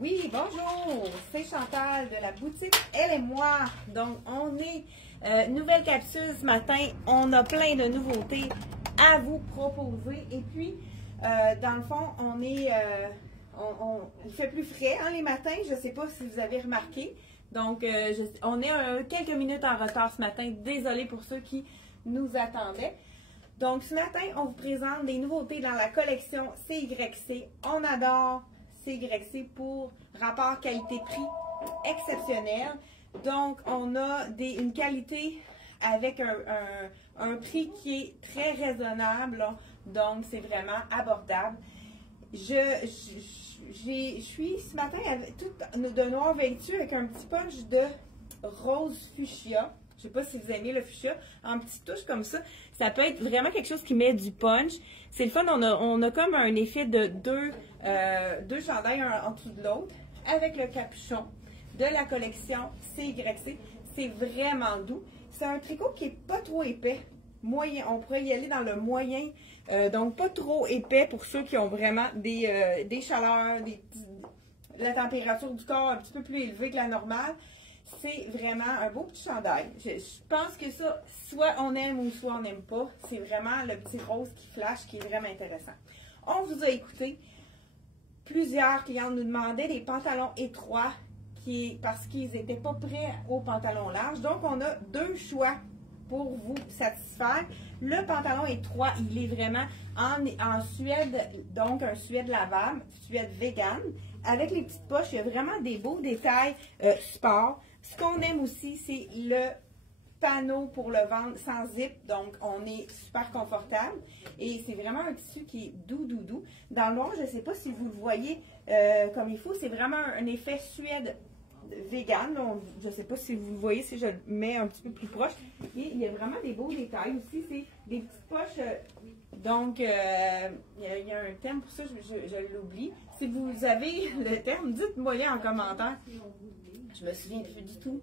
Oui, bonjour, c'est Chantal de la boutique Elle et moi. Donc, on est nouvelle capsule ce matin. On a plein de nouveautés à vous proposer. Et puis, dans le fond, on est, il fait plus frais hein, les matins. Je ne sais pas si vous avez remarqué. Donc, on est quelques minutes en retard ce matin. Désolée pour ceux qui nous attendaient. Donc, ce matin, on vous présente des nouveautés dans la collection CYC. On adore CYC pour rapport qualité-prix exceptionnel. Donc, on a une qualité avec un prix qui est très raisonnable. Là. Donc, c'est vraiment abordable. Je suis ce matin avec tout de noir vêtu avec un petit punch de rose fuchsia. Je ne sais pas si vous aimez le fuchsia. En petite touche comme ça, ça peut être vraiment quelque chose qui met du punch. C'est le fun, on a comme un effet de deux chandails un en dessous de l'autre avec le capuchon de la collection CYC. C'est vraiment doux. C'est un tricot qui n'est pas trop épais. Moyen, on pourrait y aller dans le moyen. Donc, pas trop épais pour ceux qui ont vraiment des chaleurs, la température du corps un petit peu plus élevée que la normale. C'est vraiment un beau petit chandail. Je pense que ça, soit on aime ou soit on n'aime pas. C'est vraiment le petit rose qui flash qui est vraiment intéressant. On vous a écouté. Plusieurs clients nous demandaient des pantalons étroits parce qu'ils n'étaient pas prêts aux pantalons larges. Donc, on a deux choix pour vous satisfaire. Le pantalon étroit, il est vraiment en suède, donc un suède lavable, suède vegan. Avec les petites poches, il y a vraiment des beaux détails sport. Ce qu'on aime aussi, c'est le panneau pour le ventre sans zip. Donc, on est super confortable. Et c'est vraiment un tissu qui est doux. Dans le noir, je ne sais pas si vous le voyez comme il faut. C'est vraiment un effet suède vegan. Je ne sais pas si vous le voyez, si je le mets un petit peu plus proche. Et il y a vraiment des beaux détails aussi. C'est des petites poches. Donc, il y a un terme pour ça, je l'oublie. Si vous avez le terme, dites-moi-le en commentaire. Je me souviens plus du tout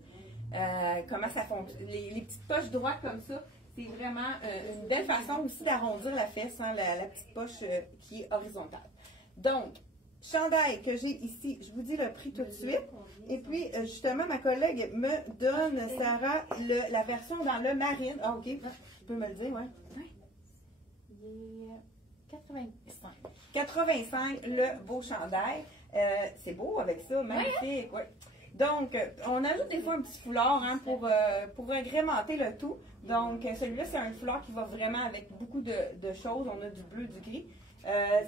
comment ça fonctionne. Les petites poches droites comme ça, c'est vraiment une belle façon aussi d'arrondir la fesse, hein, la petite poche qui est horizontale. Donc, chandail que j'ai ici, je vous dis le prix tout de suite. Et puis, justement, ma collègue me donne, Sarah, la version dans le marine. Ah, OK. Tu peux me le dire, oui. Il est 85. 85, le beau chandail. C'est beau avec ça, magnifique. Ouais. Donc, on ajoute des fois un petit foulard hein, pour agrémenter le tout. Donc, celui-là, c'est un foulard qui va vraiment avec beaucoup de choses. On a du bleu, du gris.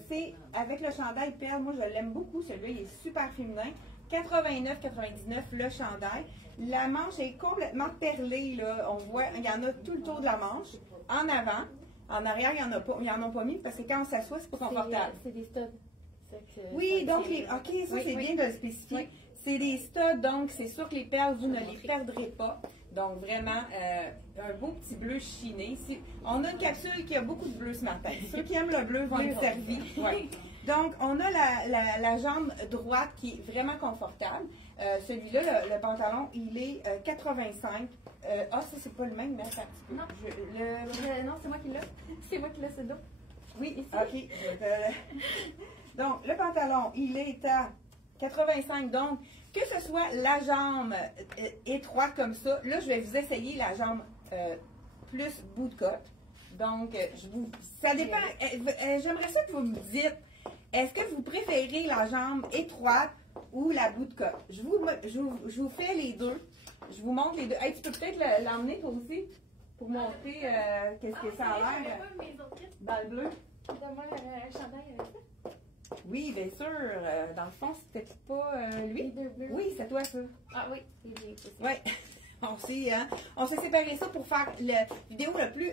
C'est avec le chandail perle. Moi, je l'aime beaucoup. Celui-là, il est super féminin. 89,99 le chandail. La manche est complètement perlée. Là. On voit, il y en a tout le tour de la manche. En avant. En arrière, il n'y en a pas mis parce que quand on s'assoit, c'est pas confortable. C'est des studs. Oui, donc, OK, ça c'est bien de le spécifier. Oui. C'est des studs, donc c'est sûr que les perles, vous ne les perdrez pas. Donc, vraiment, un beau petit bleu chiné. Ici, on a une capsule qui a beaucoup de bleu ce matin. Ceux qui aiment le bleu vont être servis. Ouais. Donc, on a la jambe droite qui est vraiment confortable. Celui-là, le pantalon, il est 85. Ça, c'est pas le même, mais attends un petit peu. Non, c'est moi qui l'ai. C'est moi qui l'ai, c'est là. Oui, ici. OK. Donc, le pantalon, il est à 85. Donc, que ce soit la jambe étroite comme ça, là, je vais vous essayer la jambe plus bout de côte. Donc, ça dépend. J'aimerais ça que vous me dites, est-ce que vous préférez la jambe étroite ou la bout de côte? Je vous fais les deux. Je vous montre les deux. Hey, tu peux peut-être l'emmener toi aussi pour montrer qu'est-ce que ça a l'air dans le bleu. Donne-moi un chandail avec ça. Oui, bien sûr. Dans le fond, c'est peut-être pas lui. Oui, c'est toi ça. Ah oui, oui. On s'est séparé ça pour faire la vidéo le plus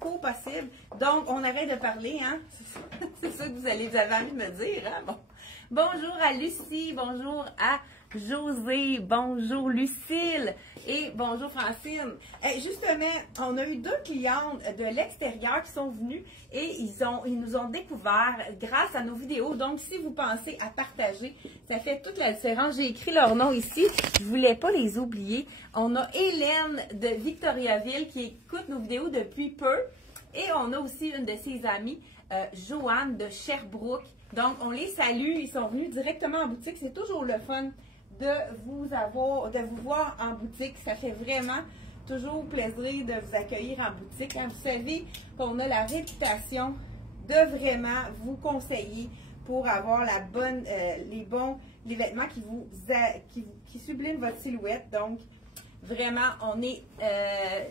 court possible. Donc, on arrête de parler, hein. C'est ça que vous avez envie de me dire, hein. Bon. Bonjour à Lucie, bonjour à José, bonjour Lucille et bonjour Francine. Justement, on a eu deux clientes de l'extérieur qui sont venues et ils nous ont découvert grâce à nos vidéos. Donc, si vous pensez à partager, ça fait toute la différence. J'ai écrit leur nom ici, je ne voulais pas les oublier. On a Hélène de Victoriaville qui écoute nos vidéos depuis peu et on a aussi une de ses amies, Joanne de Sherbrooke, Donc, on les salue. Ils sont venus directement en boutique. C'est toujours le fun de vous voir en boutique. Ça fait vraiment toujours plaisir de vous accueillir en boutique. Hein. Vous savez qu'on a la réputation de vraiment vous conseiller pour avoir les vêtements qui subliment votre silhouette. Donc, vraiment,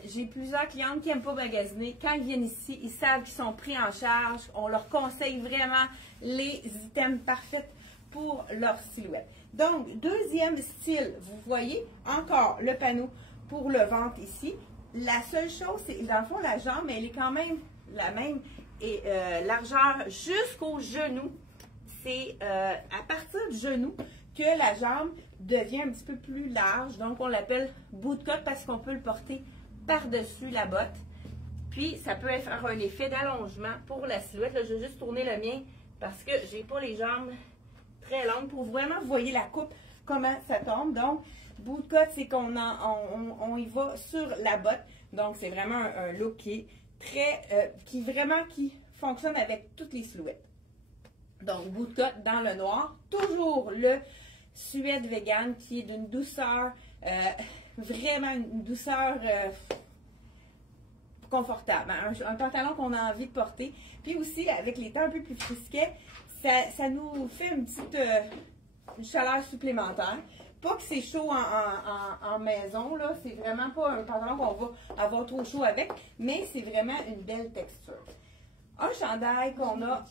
j'ai plusieurs clientes qui n'aiment pas magasiner. Quand ils viennent ici, ils savent qu'ils sont pris en charge. On leur conseille vraiment les items parfaits pour leur silhouette. Donc, deuxième style, vous voyez encore le panneau pour le ventre ici. La seule chose, c'est dans le fond, la jambe, elle est quand même la même largeur jusqu'au genou. C'est à partir du genou que la jambe devient un petit peu plus large. Donc, on l'appelle bootcut parce qu'on peut le porter par-dessus la botte. Puis, ça peut faire un effet d'allongement pour la silhouette. Là, je vais juste tourner le mien parce que j'ai pas les jambes très longues pour vraiment, vous voyez la coupe, comment ça tombe. Donc, bootcut, c'est qu'on y va sur la botte. Donc, c'est vraiment un look qui est qui fonctionne avec toutes les silhouettes. Donc, bootcut dans le noir. Toujours le suède vegan qui est d'une douceur, vraiment une douceur confortable. Un pantalon qu'on a envie de porter. Puis aussi, avec les temps un peu plus frisquets, ça nous fait une petite chaleur supplémentaire. Pas que c'est chaud en maison, là. C'est vraiment pas un pantalon qu'on va avoir trop chaud avec, mais c'est vraiment une belle texture. Un chandail qu'on a...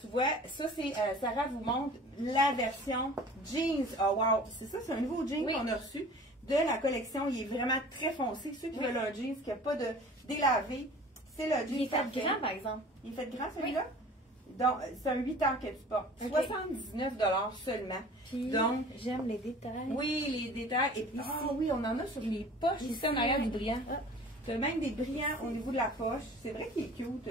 tu vois, ça c'est... Sarah vous montre la version jeans. Oh wow! C'est ça, c'est un nouveau jean qu'on a reçu de la collection. Il est vraiment très foncé. Ceux qui veulent un jeans qui n'a pas de délavé, c'est le jean. Il est fait grand, par exemple. Il est fait grand, celui-là? Donc, c'est un 8 ans que tu portes. 79 $ seulement. Puis, donc, j'aime les détails. Oui, les détails. Et puis, oui, on en a sur les poches. Ici, en arrière, du brillant. Tu as même des brillants au niveau de la poche. C'est vrai qu'il est cute.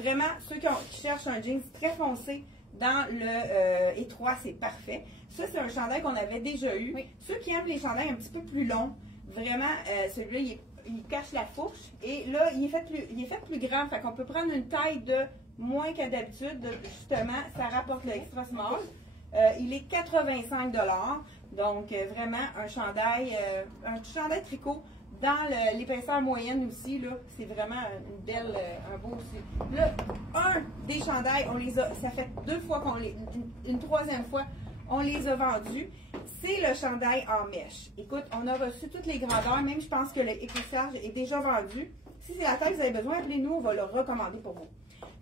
Vraiment, ceux qui cherchent un jeans très foncé dans le étroit, c'est parfait. Ça, c'est un chandail qu'on avait déjà eu. Oui. Ceux qui aiment les chandails un petit peu plus longs, vraiment, celui-là, il cache la fourche. Et là, il est fait plus grand. Fait qu'on peut prendre une taille de moins que d'habitude. Justement, ça rapporte le extra small. Il est 85 $. Donc, vraiment, un chandail tricot. Dans l'épaisseur moyenne aussi, là, c'est vraiment un beau aussi. Là, un des chandails, ça fait 2 fois une troisième fois, on les a vendus. C'est le chandail en mèche. Écoute, on a reçu toutes les grandeurs, même je pense que le écrissage est déjà vendu. Si c'est la taille que vous avez besoin, appelez-nous, on va le recommander pour vous.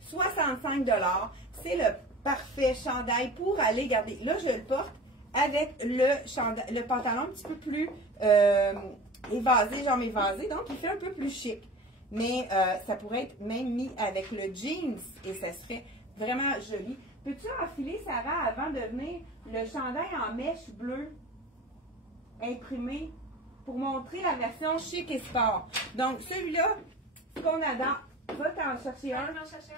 65 $, c'est le parfait chandail pour aller garder. Là, je le porte avec le pantalon un petit peu plus évasé, jambes évasées, donc il fait un peu plus chic. Mais ça pourrait être même mis avec le jeans et ça serait vraiment joli. Peux-tu enfiler, Sarah, avant de venir, le chandail en mèche bleue imprimé pour montrer la version chic et sport? Donc, celui-là, ce qu'on adore, va t'en chercher un.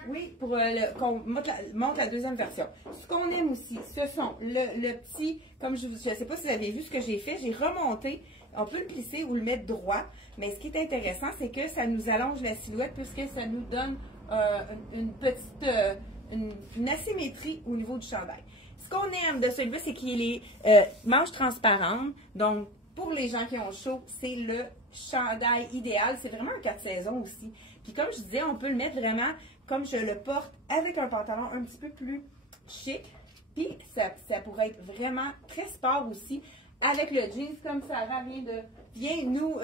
Oui, pour qu'on montre la deuxième version. Ce qu'on aime aussi, ce sont le petit, comme je ne sais pas si vous avez vu ce que j'ai fait, j'ai remonté. On peut le plisser ou le mettre droit, mais ce qui est intéressant, c'est que ça nous allonge la silhouette puisque ça nous donne une petite une asymétrie au niveau du chandail. Ce qu'on aime de celui-là, c'est qu'il est manches transparentes. Donc, pour les gens qui ont chaud, c'est le chandail idéal. C'est vraiment un 4 saisons aussi. Puis comme je disais, on peut le mettre vraiment comme je le porte avec un pantalon un petit peu plus chic. Puis ça pourrait être vraiment très sport aussi. Avec le jeans, comme Sarah vient nous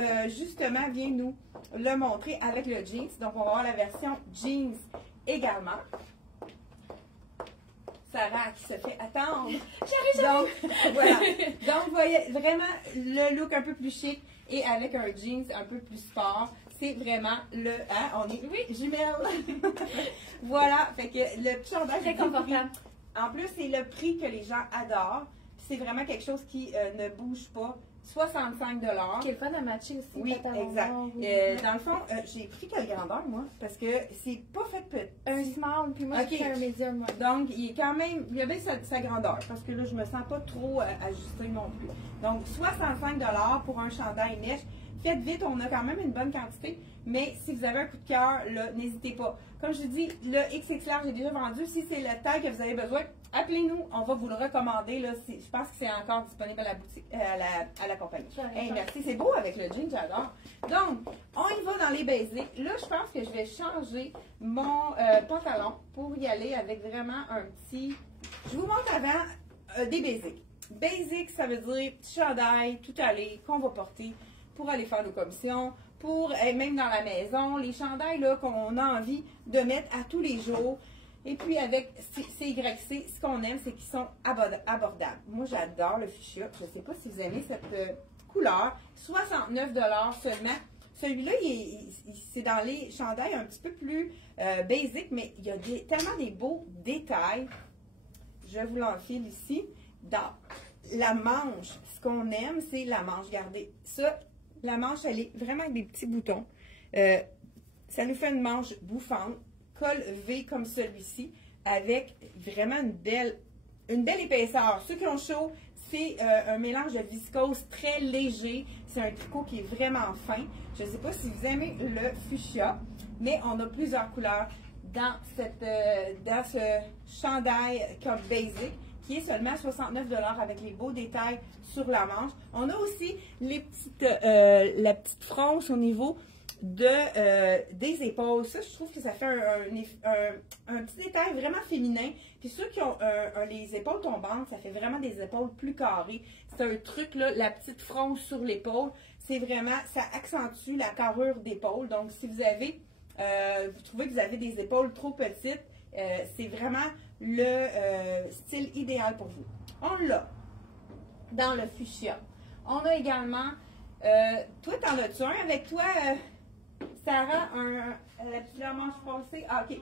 le montrer avec le jeans. Donc, on va avoir la version jeans également. Sarah qui se fait attendre. Donc, voilà. Donc, vous voyez vraiment le look un peu plus chic et avec un jeans un peu plus sport. C'est vraiment on est jumelles. Voilà. Fait que le petit chandail très confortable. En plus, c'est le prix que les gens adorent. C'est vraiment quelque chose qui ne bouge pas. 65 $. Qui est le fun à matcher aussi. Oui, exact. Dans le fond, j'ai pris quelle grandeur, moi? Parce que c'est pas fait petit. Un small, puis moi, j'ai pris un medium. Ouais. Donc, il est quand même, il y avait sa grandeur. Parce que là, je me sens pas trop ajustée non plus. Donc, 65 $ pour un chandail mèche. Faites vite, on a quand même une bonne quantité, mais si vous avez un coup de cœur, là, n'hésitez pas. Comme je vous dis, le XX large est déjà vendu. Si c'est la taille que vous avez besoin, appelez-nous, on va vous le recommander. Là. Je pense que c'est encore disponible à la boutique, à la compagnie. Hey, merci, c'est beau avec le jean, j'adore. Donc, on y va dans les basics. Là, je pense que je vais changer mon pantalon pour y aller avec vraiment un petit... Je vous montre avant des basics. Basics, ça veut dire petit chandail, tout aller, qu'on va porter pour aller faire nos commissions, pour même dans la maison, les chandails qu'on a envie de mettre à tous les jours. Et puis avec CYC, ce qu'on aime, c'est qu'ils sont abordables. Moi, j'adore le fuchsia. Je ne sais pas si vous aimez cette couleur. 69 $ seulement. Celui-là, c'est dans les chandails un petit peu plus basic, mais il y a tellement des beaux détails. Je vous l'enfile ici. Dans la manche, ce qu'on aime, c'est la manche. Regardez, ça, la manche, elle est vraiment avec des petits boutons. Ça nous fait une manche bouffante, col V comme celui-ci, avec vraiment une belle épaisseur. Ceux qui ont chaud, c'est un mélange de viscose très léger. C'est un tricot qui est vraiment fin. Je ne sais pas si vous aimez le fuchsia, mais on a plusieurs couleurs dans ce chandail comme basic, qui est seulement 69 $ avec les beaux détails sur la manche. On a aussi la petite fronce au niveau des épaules. Ça, je trouve que ça fait un petit détail vraiment féminin. Puis ceux qui ont les épaules tombantes, ça fait vraiment des épaules plus carrées. C'est un truc, là, la petite fronce sur l'épaule. C'est vraiment, ça accentue la carrure d'épaule. Donc, si vous avez, vous trouvez que vous avez des épaules trop petites, c'est vraiment le style idéal pour vous. On l'a dans le fuchsia. On a également, toi, t'en as-tu un avec toi, Sarah, la petite manche foncée? Ah, ok.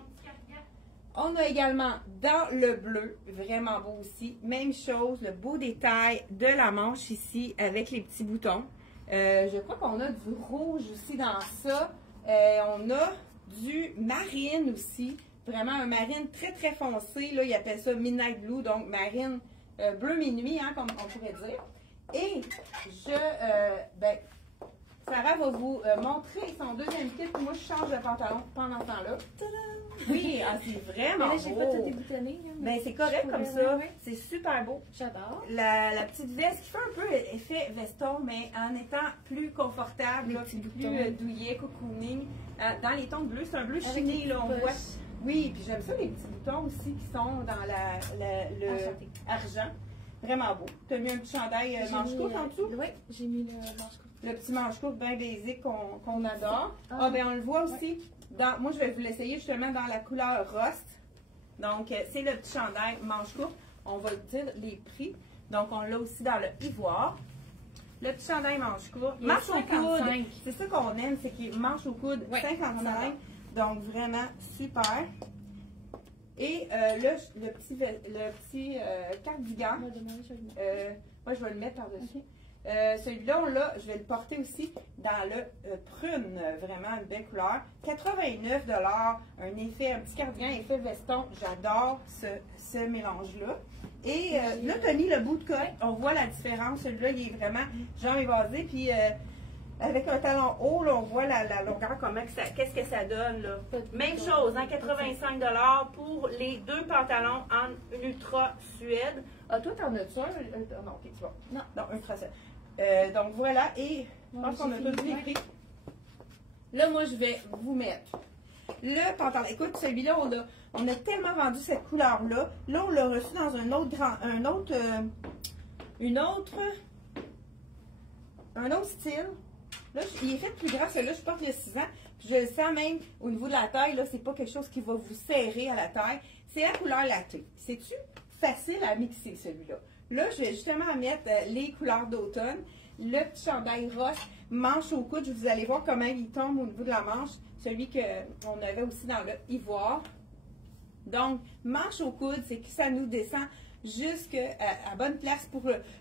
On a également dans le bleu, vraiment beau aussi, même chose, le beau détail de la manche ici avec les petits boutons. Je crois qu'on a du rouge aussi dans ça. On a du marine aussi. Vraiment un marine très très foncé, là, ils appellent ça Midnight Blue, donc marine bleu minuit, hein, comme on pourrait dire. Et Sarah va vous montrer son deuxième kit. Moi, je change de pantalon pendant ce temps-là. Oui, c'est vraiment beau. Là, j'ai pas tout déboutonné. Ben, c'est correct comme ça. C'est super beau. J'adore. La petite veste qui fait un peu effet veston, mais en étant plus confortable, là, plus douillet, cocooning. Dans les tons de bleu, c'est un bleu chiné, là, on voit. Oui, puis j'aime ça, les petits boutons aussi qui sont dans le argent. Vraiment beau. Tu as mis un petit chandail manche courte en dessous? Oui, j'ai mis le manche courte. Le petit manche courte bien basique qu'on adore. Ah, ben on le voit aussi. Moi, je vais vous l'essayer justement dans la couleur rust. Donc, c'est le petit chandail manche courte. On va dire les prix. Donc, on l'a aussi dans le ivoire. Le petit chandail manche courte. Marche au coude. C'est ça qu'on aime, c'est qu'il marche au coude 55. Donc, vraiment super. Et le petit cardigan. Moi, je vais le mettre par-dessus. Celui-là, je vais le porter aussi dans le prune. Vraiment une belle couleur. 89 $. Un petit cardigan, effet veston. J'adore ce mélange-là. Et là, Tony, le bout de cotte, on voit la différence. Celui-là, il est vraiment jambe évasée. Puis, avec un talon haut, là, on voit la longueur, qu'est-ce que ça donne, là. Même chose, hein, 85 $ pour les deux pantalons en ultra suède. Ah, toi, t'en as-tu un? Non, ok, tu vois. Non, ultra suède. Donc, voilà, et je pense qu'on a tous les prix. Là, moi, je vais vous mettre le pantalon. Écoute, celui-là, on a tellement vendu cette couleur-là. Là, on l'a reçu dans un autre style. Là, il est fait plus grand, celui-là, je porte il y a 6 ans. Puis je le sens même au niveau de la taille, là, c'est pas quelque chose qui va vous serrer à la taille. C'est la couleur latte. C'est-tu facile à mixer, celui-là? Là, je vais justement mettre les couleurs d'automne. Le petit chandail rose, manche au coude. Vous allez voir comment il tombe au niveau de la manche. Celui qu'on avait aussi dans le ivoire. Donc, manche au coude, c'est que ça nous descend jusqu'à bonne place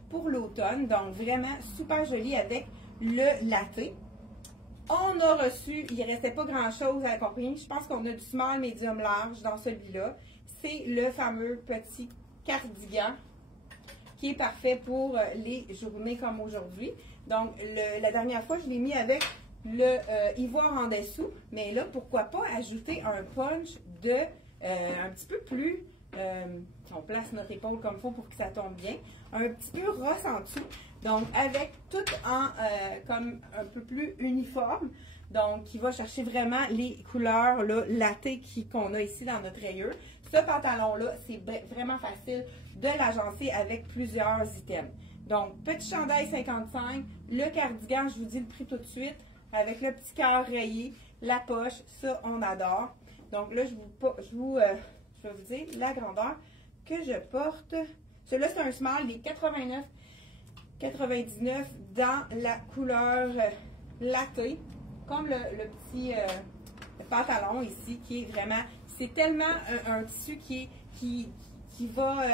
pour l'automne. Donc, vraiment super joli avec le latte. On a reçu, il ne restait pas grand-chose à la compagnie. Je pense qu'on a du small, medium, large dans celui-là. C'est le fameux petit cardigan qui est parfait pour les journées comme aujourd'hui. Donc, la dernière fois, je l'ai mis avec le ivoire en dessous, mais là, pourquoi pas ajouter un punch de un petit peu plus, on place notre épaule comme il faut pour que ça tombe bien, un petit peu rosse en dessous, donc avec tout en comme un peu plus uniforme, donc qui va chercher vraiment les couleurs là, lattées qu'on a ici dans notre rayure. Ce pantalon-là, c'est vraiment facile de l'agencer avec plusieurs items. Donc, petit chandail 55, le cardigan, je vous dis le prix tout de suite, avec le petit cœur rayé, la poche, ça, on adore. Donc là, je vais vous dire la grandeur que je porte. Celui-là, c'est un small, il est 89,99 dans la couleur lattée, comme le petit pantalon ici, qui est vraiment, c'est tellement un tissu qui va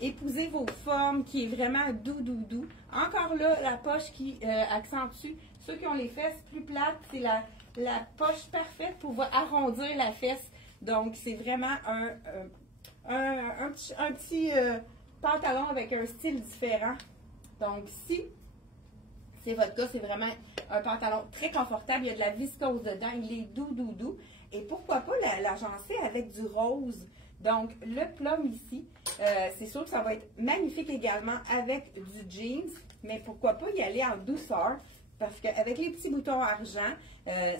épouser vos formes, qui est vraiment doux. Encore là, la poche qui accentue. Ceux qui ont les fesses plus plates, c'est la poche parfaite pour arrondir la fesse. Donc, c'est vraiment un petit pantalon avec un style différent. Donc, si c'est votre cas, c'est vraiment un pantalon très confortable. Il y a de la viscose dedans. Il est doux. Et pourquoi pas l'agencer avec du rose. Donc, le plum ici, c'est sûr que ça va être magnifique également avec du jeans. Mais pourquoi pas y aller en douceur? Parce qu'avec les petits boutons argent,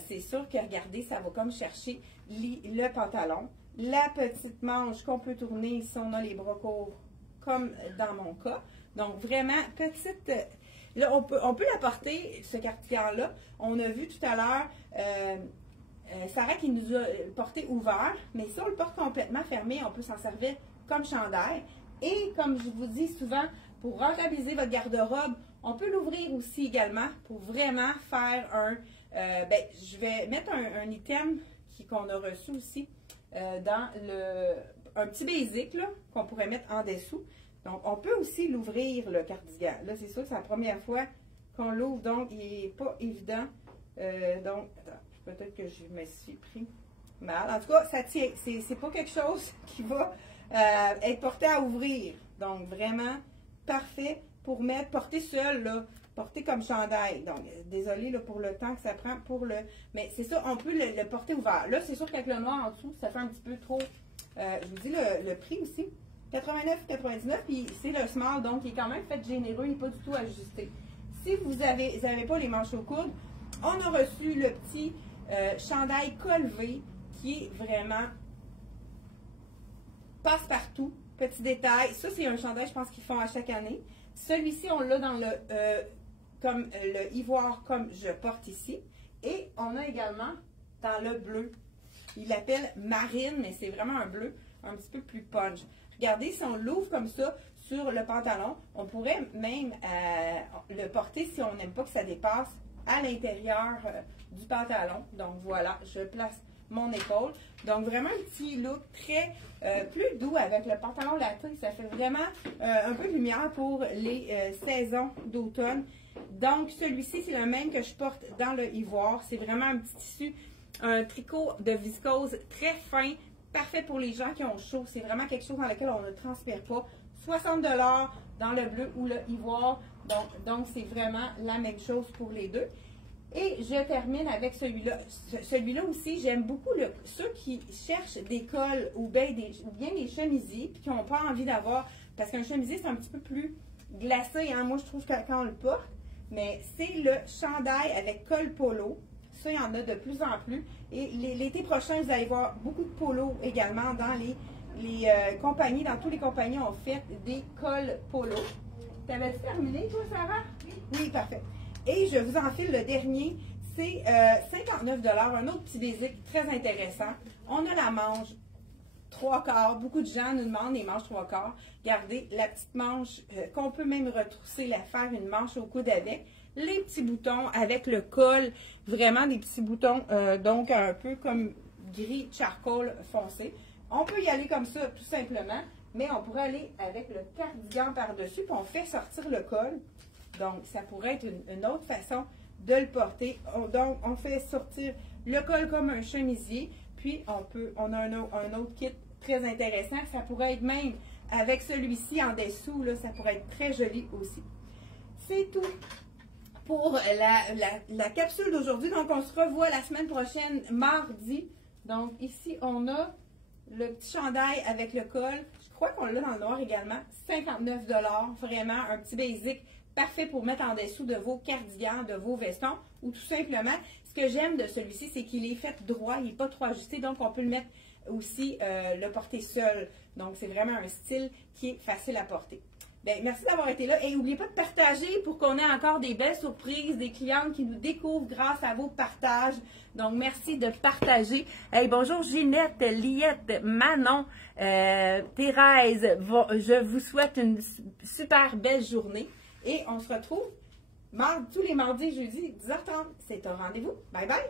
c'est sûr que, regardez, ça va comme chercher le pantalon. La petite manche qu'on peut tourner si on a les bras courts, comme dans mon cas. Donc, vraiment, petite... Là, on peut la porter, ce cardigan-là. On a vu tout à l'heure... Sarah qui nous a porté ouvert, mais si on le porte complètement fermé, on peut s'en servir comme chandail. Et comme je vous dis souvent, pour rentabiliser votre garde-robe, on peut l'ouvrir aussi également pour vraiment faire je vais mettre un item qu'on a reçu aussi dans un petit basic qu'on pourrait mettre en dessous. Donc, on peut aussi l'ouvrir, le cardigan. Là, c'est sûr que c'est la première fois qu'on l'ouvre, donc il n'est pas évident. Donc, attends. Peut-être que je me suis pris mal. En tout cas, ça tient. C'est pas quelque chose qui va être porté à ouvrir. Donc, vraiment parfait pour porter seul, là, porter comme chandail. Donc, désolé là, pour le temps que ça prend pour le... Mais c'est ça, on peut le porter ouvert. Là, c'est sûr qu'avec le noir en dessous, ça fait un petit peu trop... je vous dis le prix aussi. 89,99, puis c'est le small, donc il est quand même fait généreux, il n'est pas du tout ajusté. Si vous n'avez pas les manches au coude, on a reçu le petit... chandail col V qui est vraiment passe-partout. Petit détail, ça c'est un chandail je pense qu'ils font à chaque année. Celui-ci on l'a dans comme le ivoire comme je porte ici. Et on a également dans le bleu. Il l'appelle marine, mais c'est vraiment un bleu un petit peu plus punch. Regardez, si on l'ouvre comme ça sur le pantalon, on pourrait même le porter si on n'aime pas que ça dépasse à l'intérieur du pantalon. Donc voilà, je place mon épaule. Donc vraiment un petit look très plus doux avec le pantalon latin. Ça fait vraiment un peu de lumière pour les saisons d'automne. Donc celui-ci, c'est le même que je porte dans le ivoire. C'est vraiment un petit tissu, un tricot de viscose très fin, parfait pour les gens qui ont chaud. C'est vraiment quelque chose dans lequel on ne transpire pas. 60 $ dans le bleu ou le ivoire. Donc c'est vraiment la même chose pour les deux. Et je termine avec celui-là. Celui-là aussi, j'aime beaucoup ceux qui cherchent des cols ou bien des chemisiers puis qui n'ont pas envie d'avoir, parce qu'un chemisier, c'est un petit peu plus glacé, hein? Moi, je trouve quand on le porte, mais c'est le chandail avec col polo. Ça, il y en a de plus en plus. Et l'été prochain, vous allez voir beaucoup de polo également dans les compagnies. Dans toutes les compagnies, on fait des cols polo. T'avais-tu terminé, toi, Sarah? Oui, parfait. Et je vous enfile le dernier, c'est 59 $, un autre petit basic très intéressant. On a la manche 3/4. Beaucoup de gens nous demandent les manches 3/4. Regardez, la petite manche qu'on peut même retrousser, faire une manche au coude avec. Les petits boutons avec le col, vraiment des petits boutons, donc un peu comme gris charcoal foncé. On peut y aller comme ça, tout simplement, mais on pourrait aller avec le cardigan par-dessus, puis on fait sortir le col. Donc, ça pourrait être une autre façon de le porter. Donc, on fait sortir le col comme un chemisier. Puis, on a un autre kit très intéressant. Ça pourrait être même avec celui-ci en dessous, là, ça pourrait être très joli aussi. C'est tout pour la capsule d'aujourd'hui. Donc, on se revoit la semaine prochaine, mardi. Donc, ici, on a le petit chandail avec le col. Je crois qu'on l'a dans le noir également. 59 $. Vraiment, un petit basic parfait pour mettre en dessous de vos cardigans, de vos vestons. Ou tout simplement, ce que j'aime de celui-ci, c'est qu'il est fait droit. Il n'est pas trop ajusté. Donc, on peut le mettre aussi, le porter seul. Donc, c'est vraiment un style qui est facile à porter. Bien, merci d'avoir été là et n'oubliez pas de partager pour qu'on ait encore des belles surprises, des clientes qui nous découvrent grâce à vos partages. Donc, merci de partager. Hey, bonjour Ginette, Liette, Manon, Thérèse. Je vous souhaite une super belle journée et on se retrouve tous les mardis et jeudis, 10h30. C'est un rendez-vous. Bye bye!